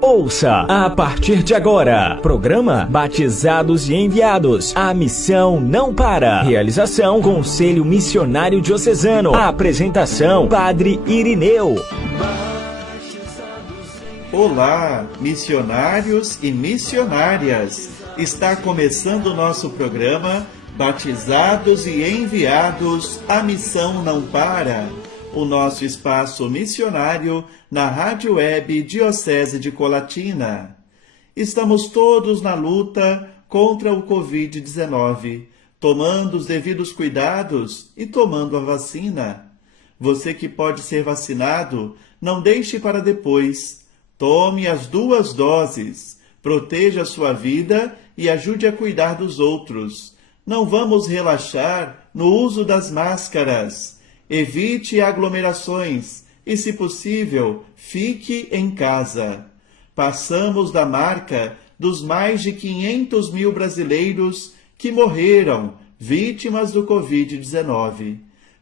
Ouça a partir de agora, programa Batizados e Enviados. A missão não para. Realização Conselho Missionário Diocesano. A apresentação Padre Irineu. Olá, missionários e missionárias. Está começando o nosso programa Batizados e Enviados. A missão não para. O nosso espaço missionário na Rádio Web Diocese de Colatina. Estamos todos na luta contra o Covid-19, tomando os devidos cuidados e tomando a vacina. Você que pode ser vacinado, não deixe para depois. Tome as 2 doses, proteja a sua vida e ajude a cuidar dos outros. Não vamos relaxar no uso das máscaras. Evite aglomerações e, se possível, fique em casa. Passamos da marca dos mais de 500 mil brasileiros que morreram vítimas do Covid-19.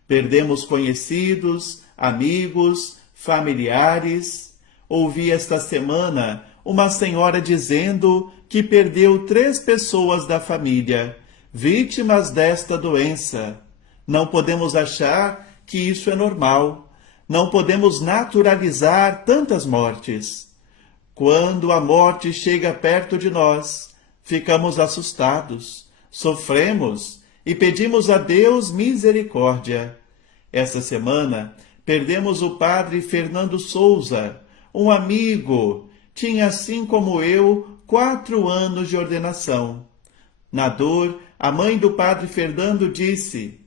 Perdemos conhecidos, amigos, familiares. Ouvi esta semana uma senhora dizendo que perdeu 3 pessoas da família, vítimas desta doença. Não podemos achar que isso é normal. Não podemos naturalizar tantas mortes. Quando a morte chega perto de nós, ficamos assustados, sofremos e pedimos a Deus misericórdia. Essa semana, perdemos o padre Fernando Souza, um amigo. Tinha, assim como eu, 4 anos de ordenação. Na dor, a mãe do padre Fernando disse: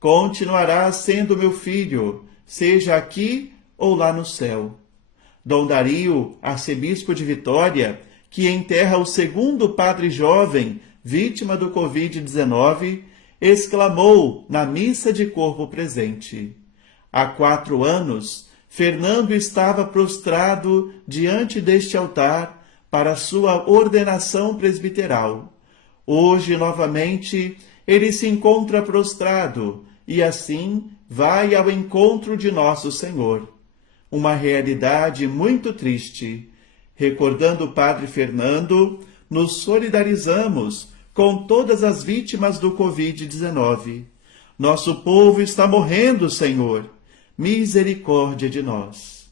continuará sendo meu filho, seja aqui ou lá no céu. Dom Dario, arcebispo de Vitória, que enterra o 2º padre jovem, vítima do Covid-19, exclamou na missa de corpo presente: há 4 anos, Fernando estava prostrado diante deste altar para sua ordenação presbiteral. Hoje, novamente, ele se encontra prostrado e, assim, vai ao encontro de nosso Senhor. Uma realidade muito triste. Recordando o padre Fernando, nos solidarizamos com todas as vítimas do Covid-19. Nosso povo está morrendo, Senhor. Misericórdia de nós.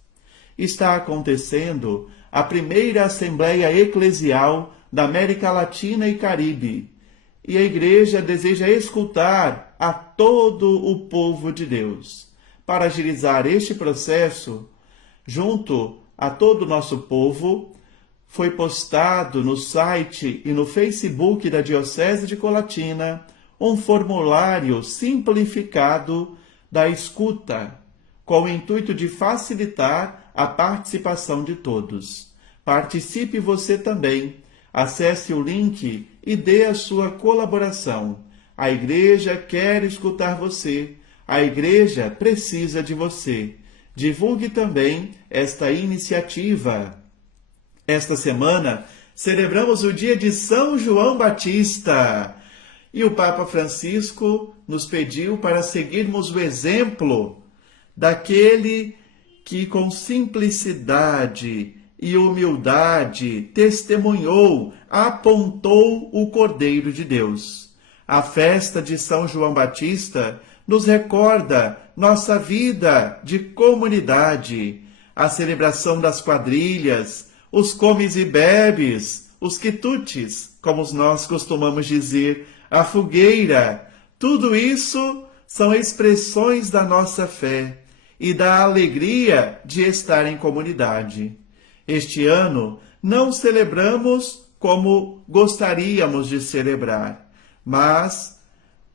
Está acontecendo a primeira Assembleia Eclesial da América Latina e Caribe, e a Igreja deseja escutar a todo o povo de Deus. Para agilizar este processo, junto a todo o nosso povo, foi postado no site e no Facebook da Diocese de Colatina um formulário simplificado da escuta, com o intuito de facilitar a participação de todos. Participe você também. Acesse o link e dê a sua colaboração. A Igreja quer escutar você. A Igreja precisa de você. Divulgue também esta iniciativa. Esta semana, celebramos o dia de São João Batista. E o Papa Francisco nos pediu para seguirmos o exemplo daquele que, com simplicidade e humildade, testemunhou, apontou o Cordeiro de Deus. A festa de São João Batista nos recorda nossa vida de comunidade, a celebração das quadrilhas, os comes e bebes, os quitutes, como nós costumamos dizer, a fogueira. Tudo isso são expressões da nossa fé e da alegria de estar em comunidade. Este ano não celebramos como gostaríamos de celebrar, mas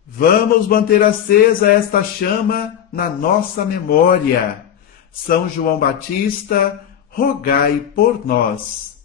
vamos manter acesa esta chama na nossa memória. São João Batista, rogai por nós.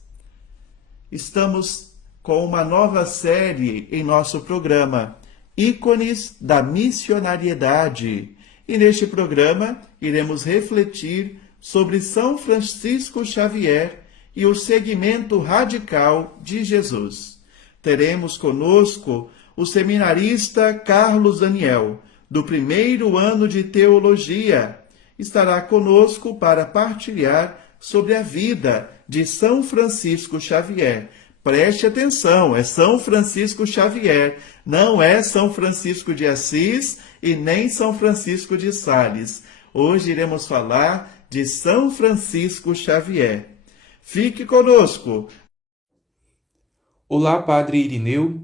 Estamos com uma nova série em nosso programa, Ícones da Missionariedade. E neste programa iremos refletir sobre São Francisco Xavier e o seguimento radical de Jesus. Teremos conosco o seminarista Carlos Daniel, do 1º ano de Teologia. Estará conosco para partilhar sobre a vida de São Francisco Xavier. Preste atenção, é São Francisco Xavier, não é São Francisco de Assis e nem São Francisco de Sales. Hoje iremos falar de São Francisco Xavier. Fique conosco. Olá, Padre Irineu.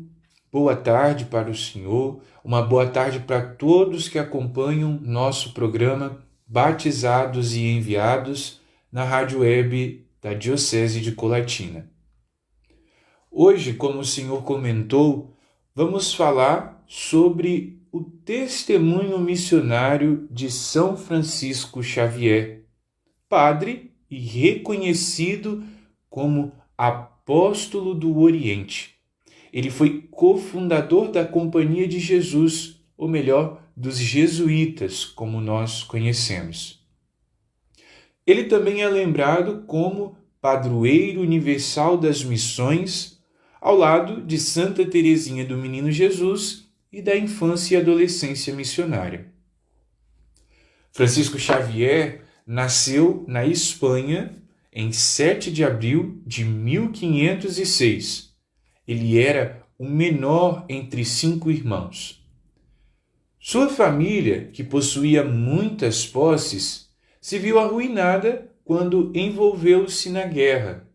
Boa tarde para o senhor. Uma boa tarde para todos que acompanham nosso programa Batizados e Enviados na Rádio Web da Diocese de Colatina. Hoje, como o senhor comentou, vamos falar sobre o testemunho missionário de São Francisco Xavier, padre e reconhecido como apóstolo do Oriente. Ele foi cofundador da Companhia de Jesus, ou melhor, dos jesuítas, como nós conhecemos. Ele também é lembrado como padroeiro universal das missões, ao lado de Santa Teresinha do Menino Jesus e da infância e adolescência missionária. Francisco Xavier nasceu na Espanha em 7 de abril de 1506. Ele era o menor entre 5 irmãos. Sua família, que possuía muitas posses, se viu arruinada quando envolveu-se na guerra.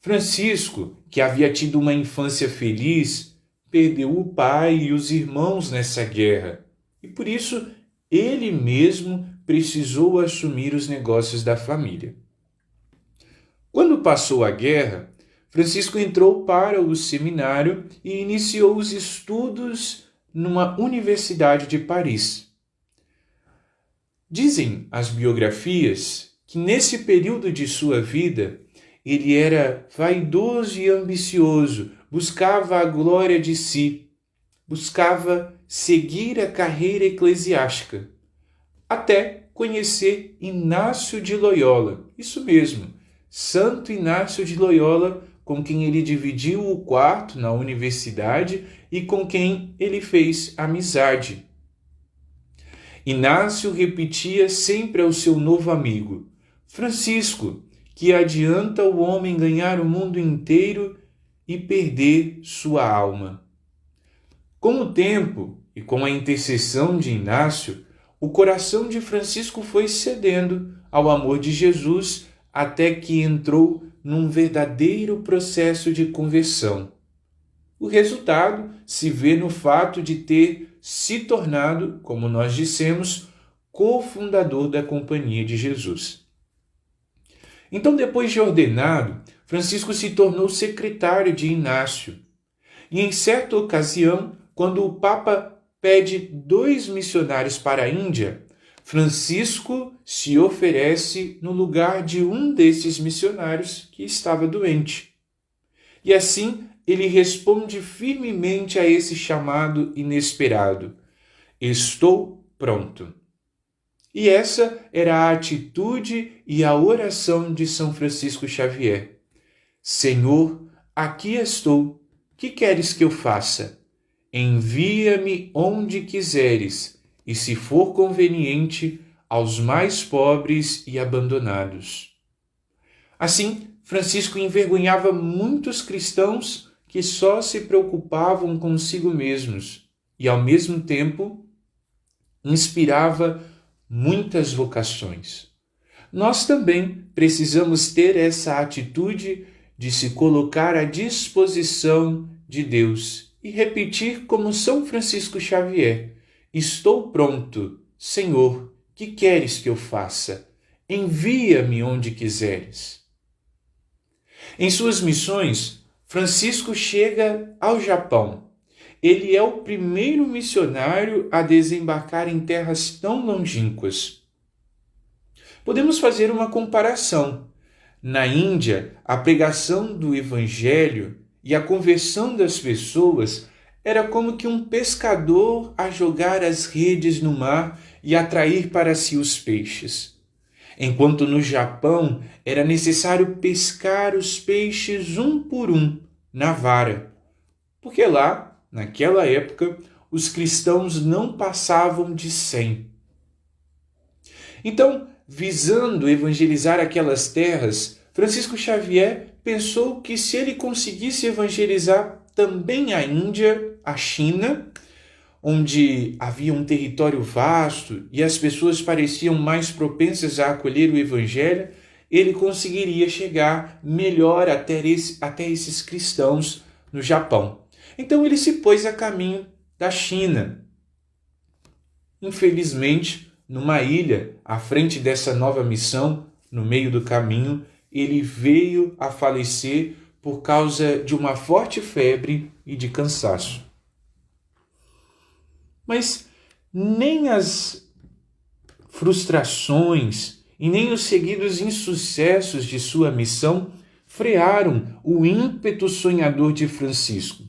Francisco, que havia tido uma infância feliz, perdeu o pai e os irmãos nessa guerra, e por isso ele mesmo precisou assumir os negócios da família. Quando passou a guerra, Francisco entrou para o seminário e iniciou os estudos numa universidade de Paris. Dizem as biografias que nesse período de sua vida ele era vaidoso e ambicioso, buscava a glória de si, buscava seguir a carreira eclesiástica, até conhecer Inácio de Loyola, isso mesmo, Santo Inácio de Loyola, com quem ele dividiu o quarto na universidade e com quem ele fez amizade. Inácio repetia sempre ao seu novo amigo: Francisco, que adianta o homem ganhar o mundo inteiro e perder sua alma. Com o tempo e com a intercessão de Inácio, o coração de Francisco foi cedendo ao amor de Jesus até que entrou num verdadeiro processo de conversão. O resultado se vê no fato de ter se tornado, como nós dissemos, cofundador da Companhia de Jesus. Então, depois de ordenado, Francisco se tornou secretário de Inácio. E em certa ocasião, quando o Papa pede 2 missionários para a Índia, Francisco se oferece no lugar de um desses missionários que estava doente. E assim ele responde firmemente a esse chamado inesperado: estou pronto. E essa era a atitude e a oração de São Francisco Xavier. Senhor, aqui estou. Que queres que eu faça? Envia-me onde quiseres, e se for conveniente, aos mais pobres e abandonados. Assim, Francisco envergonhava muitos cristãos que só se preocupavam consigo mesmos e, ao mesmo tempo, inspirava muitas vocações. Nós também precisamos ter essa atitude de se colocar à disposição de Deus e repetir como São Francisco Xavier: estou pronto, Senhor, que queres que eu faça? Envia-me onde quiseres. Em suas missões, Francisco chega ao Japão. Ele é o primeiro missionário a desembarcar em terras tão longínquas. Podemos fazer uma comparação. Na Índia, a pregação do Evangelho e a conversão das pessoas era como que um pescador a jogar as redes no mar e atrair para si os peixes. Enquanto no Japão era necessário pescar os peixes um por um na vara, porque lá, naquela época, os cristãos não passavam de 100. Então, visando evangelizar aquelas terras, Francisco Xavier pensou que se ele conseguisse evangelizar também a Índia, a China, onde havia um território vasto e as pessoas pareciam mais propensas a acolher o evangelho, ele conseguiria chegar melhor até esses cristãos no Japão. Então ele se pôs a caminho da China. Infelizmente, numa ilha, à frente dessa nova missão, no meio do caminho, ele veio a falecer por causa de uma forte febre e de cansaço. Mas nem as frustrações e nem os seguidos insucessos de sua missão frearam o ímpeto sonhador de Francisco.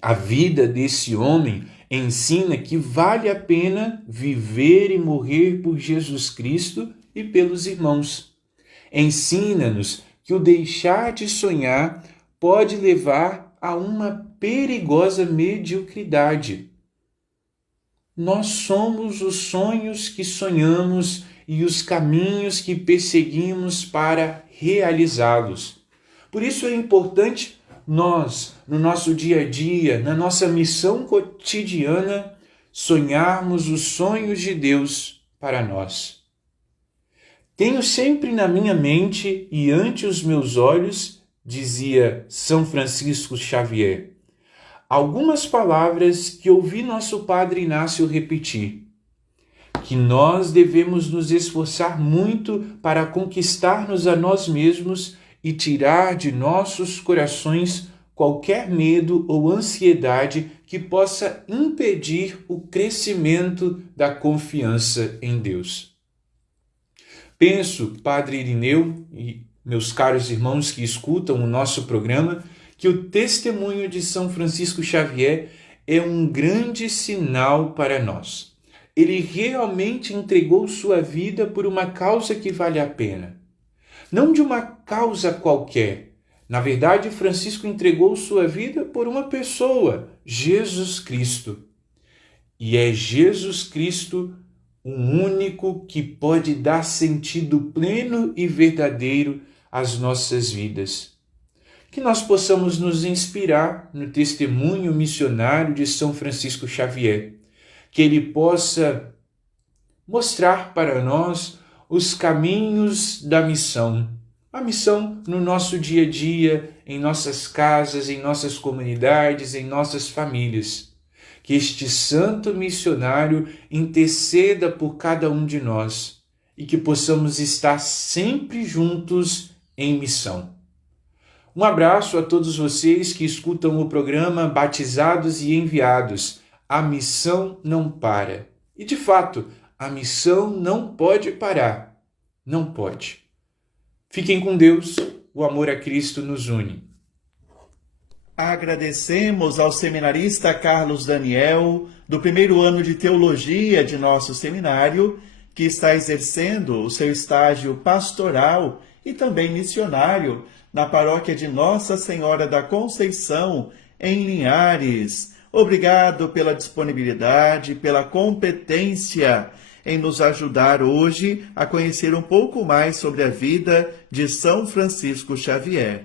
A vida desse homem ensina que vale a pena viver e morrer por Jesus Cristo e pelos irmãos. Ensina-nos que o deixar de sonhar pode levar a uma perigosa mediocridade. Nós somos os sonhos que sonhamos e os caminhos que perseguimos para realizá-los. Por isso é importante nós, no nosso dia a dia, na nossa missão cotidiana, sonharmos os sonhos de Deus para nós. Tenho sempre na minha mente e ante os meus olhos, dizia São Francisco Xavier, algumas palavras que ouvi nosso Padre Inácio repetir, que nós devemos nos esforçar muito para conquistar-nos a nós mesmos e tirar de nossos corações qualquer medo ou ansiedade que possa impedir o crescimento da confiança em Deus. Penso, Padre Irineu e meus caros irmãos que escutam o nosso programa, que o testemunho de São Francisco Xavier é um grande sinal para nós. Ele realmente entregou sua vida por uma causa que vale a pena. Não de uma causa qualquer. Na verdade, Francisco entregou sua vida por uma pessoa, Jesus Cristo. E é Jesus Cristo o único que pode dar sentido pleno e verdadeiro às nossas vidas. Que nós possamos nos inspirar no testemunho missionário de São Francisco Xavier. Que ele possa mostrar para nós os caminhos da missão. A missão no nosso dia a dia, em nossas casas, em nossas comunidades, em nossas famílias. Que este santo missionário interceda por cada um de nós e que possamos estar sempre juntos em missão. Um abraço a todos vocês que escutam o programa Batizados e Enviados. A missão não para. E, de fato, a missão não pode parar. Não pode. Fiquem com Deus. O amor a Cristo nos une. Agradecemos ao seminarista Carlos Daniel, do primeiro ano de Teologia de nosso seminário, que está exercendo o seu estágio pastoral e também missionário na paróquia de Nossa Senhora da Conceição, em Linhares. Obrigado pela disponibilidade, pela competência em nos ajudar hoje a conhecer um pouco mais sobre a vida de São Francisco Xavier.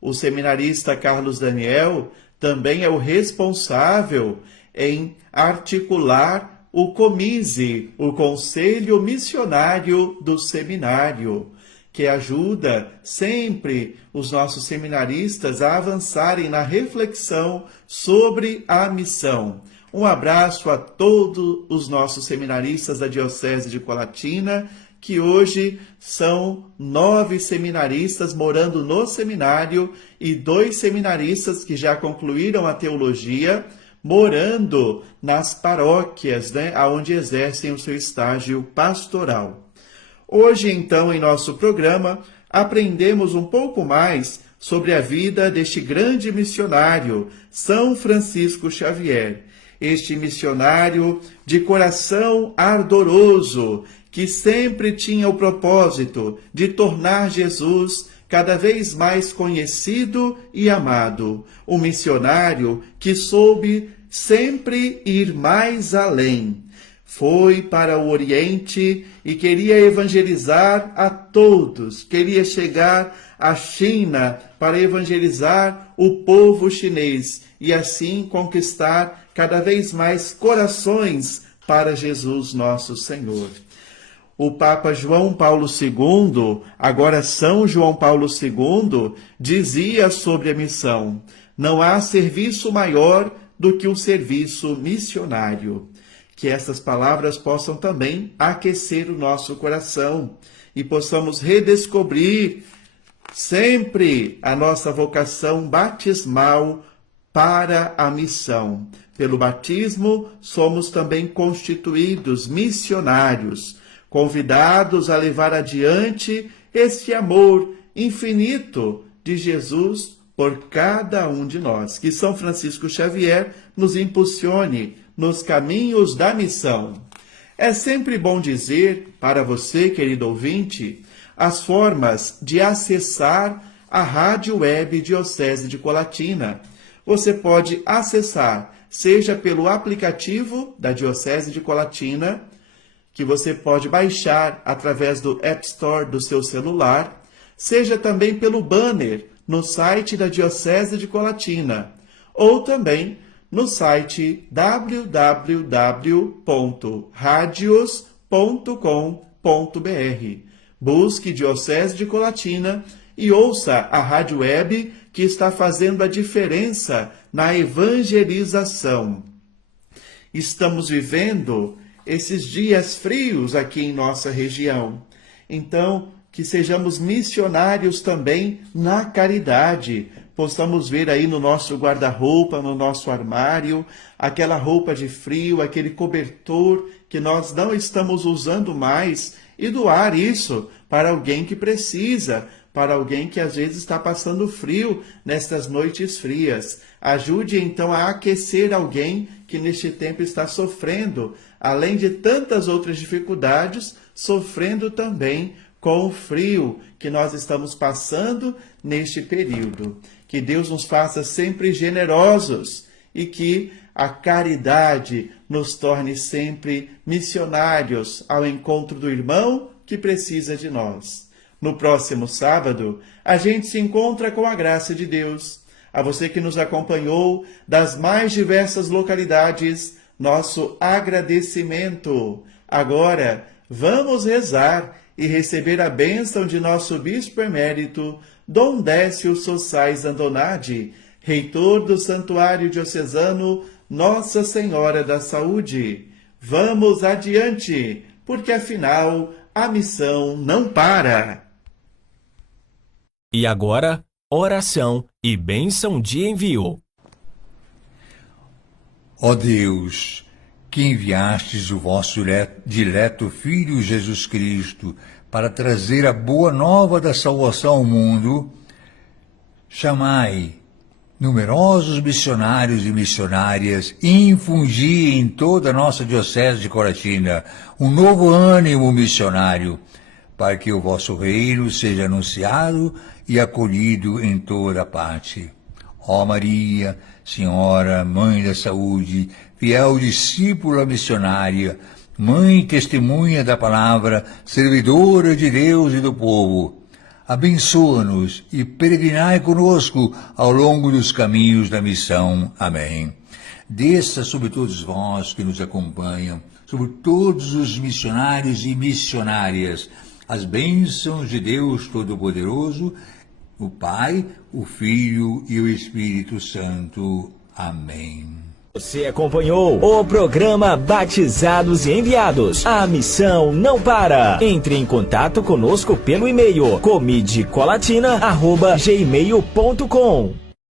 O seminarista Carlos Daniel também é o responsável em articular o COMISE, o Conselho Missionário do Seminário, que ajuda sempre os nossos seminaristas a avançarem na reflexão sobre a missão. Um abraço a todos os nossos seminaristas da Diocese de Colatina, que hoje são 9 seminaristas morando no seminário e 2 seminaristas que já concluíram a teologia, morando nas paróquias, onde exercem o seu estágio pastoral. Hoje, então, em nosso programa, aprendemos um pouco mais sobre a vida deste grande missionário, São Francisco Xavier. Este missionário de coração ardoroso, que sempre tinha o propósito de tornar Jesus cada vez mais conhecido e amado. Um missionário que soube sempre ir mais além. foi para o Oriente e queria evangelizar a todos, queria chegar à China para evangelizar o povo chinês e assim conquistar cada vez mais corações para Jesus nosso Senhor. O Papa João Paulo II, agora São João Paulo II, dizia sobre a missão: não há serviço maior do que o serviço missionário. Que essas palavras possam também aquecer o nosso coração e possamos redescobrir sempre a nossa vocação batismal para a missão. Pelo batismo, somos também constituídos missionários, convidados a levar adiante esse amor infinito de Jesus por cada um de nós. Que São Francisco Xavier nos impulsione nos caminhos da missão. É sempre bom dizer para você, querido ouvinte, as formas de acessar a Rádio Web Diocese de Colatina. Você pode acessar, seja pelo aplicativo da Diocese de Colatina, que você pode baixar através do App Store do seu celular, seja também pelo banner no site da Diocese de Colatina, ou também no site www.radios.com.br. Busque Diocese de Colatina e ouça a rádio web que está fazendo a diferença na evangelização. Estamos vivendo esses dias frios aqui em nossa região. Então, que sejamos missionários também na caridade. Possamos ver aí no nosso guarda-roupa, no nosso armário, aquela roupa de frio, aquele cobertor que nós não estamos usando mais e doar isso para alguém que precisa, para alguém que às vezes está passando frio nestas noites frias. Ajude então a aquecer alguém que neste tempo está sofrendo, além de tantas outras dificuldades, sofrendo também com o frio que nós estamos passando neste período. Que Deus nos faça sempre generosos e que a caridade nos torne sempre missionários ao encontro do irmão que precisa de nós. No próximo sábado, a gente se encontra com a graça de Deus. A você que nos acompanhou das mais diversas localidades, nosso agradecimento. Agora, vamos rezar e receber a bênção de nosso Bispo Emérito, Dom Décio Sossais Andonadi, reitor do Santuário Diocesano Nossa Senhora da Saúde. Vamos adiante, porque afinal a missão não para. E agora, oração e bênção de envio. Ó Deus, que enviastes o vosso dileto Filho Jesus Cristo para trazer a boa nova da salvação ao mundo, chamai numerosos missionários e missionárias e infundi em toda a nossa Diocese de Colatina um novo ânimo missionário, para que o vosso reino seja anunciado e acolhido em toda parte. Ó Maria, Senhora, Mãe da Saúde, fiel discípula missionária, Mãe testemunha da palavra, servidora de Deus e do povo, abençoa-nos e peregrinai conosco ao longo dos caminhos da missão. Amém. Desça sobre todos vós que nos acompanham, sobre todos os missionários e missionárias, as bênçãos de Deus Todo-Poderoso, o Pai, o Filho e o Espírito Santo. Amém. Você acompanhou o programa Batizados e Enviados. A missão não para. Entre em contato conosco pelo e-mail comidecolatina@gmail.com.